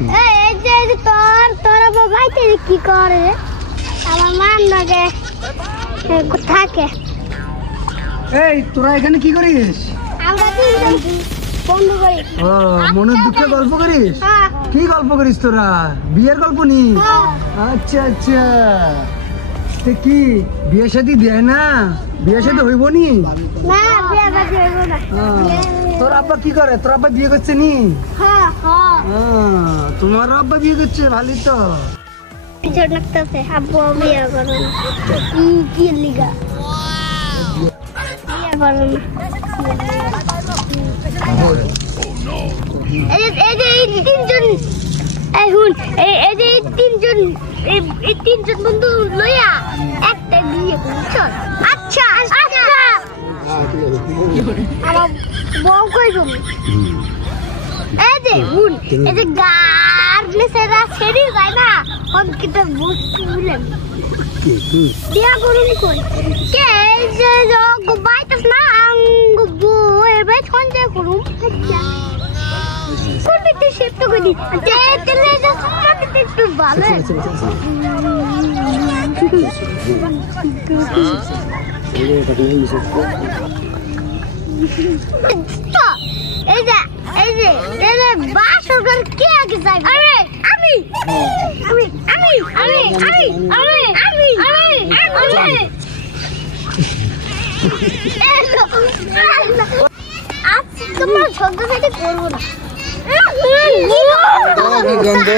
এই যে তোর বাবাইতে কি করে আমার মান লাগে থাকে। এই তোরা এখানে কি করিস? আমরা তিনজন বন্ধু করি। ও মনের দুঃখে গল্প করিস? কি গল্প করিস তোরা? বিয়ের গল্প নি? আচ্ছা আচ্ছা, কি বিয়ে শাদী দেয় না? বিয়ে শাদী হইব নি? না বিয়ে শাদী হইব না। তোর আব্বা কি করে? তোর আব্বা বিয়ে করছে নি? হ্যাঁ হ্যাঁ, তোমার আব্বা বিয়ে করছে, ভালোই তো। কিছু লাগতেছে আব্বু বিয়ে করবে না। কি লিগা বিয়ে করবে না? এই যে এই তিনজন, এই তিনজন বন্ধু লইয়া একটা বিয়ে করছ। আচ্ছা আচ্ছা, আমার বউ কই তুমি? এই যে হুন, এই যে গার্ডনেসেরা ছেড়ে যায় না, কোন কিটা বুঝলেন? বিয়া করুন কই? কে এই যে বাইতাস না আঙ্গ বউ এর বাই কোন যে করুম? আচ্ছা কোন দিতে শিফট করে দি? আচ্ছা তেলে যা সামনে একটু ভালো। এই যে তেলে বাসর কে আগে যায়? আরে আমি আমি আমি আমি আমি আমি আমি আমি আমি আচ্ছা তোমার ছোট থেকে করবো না। কি গন্ধ?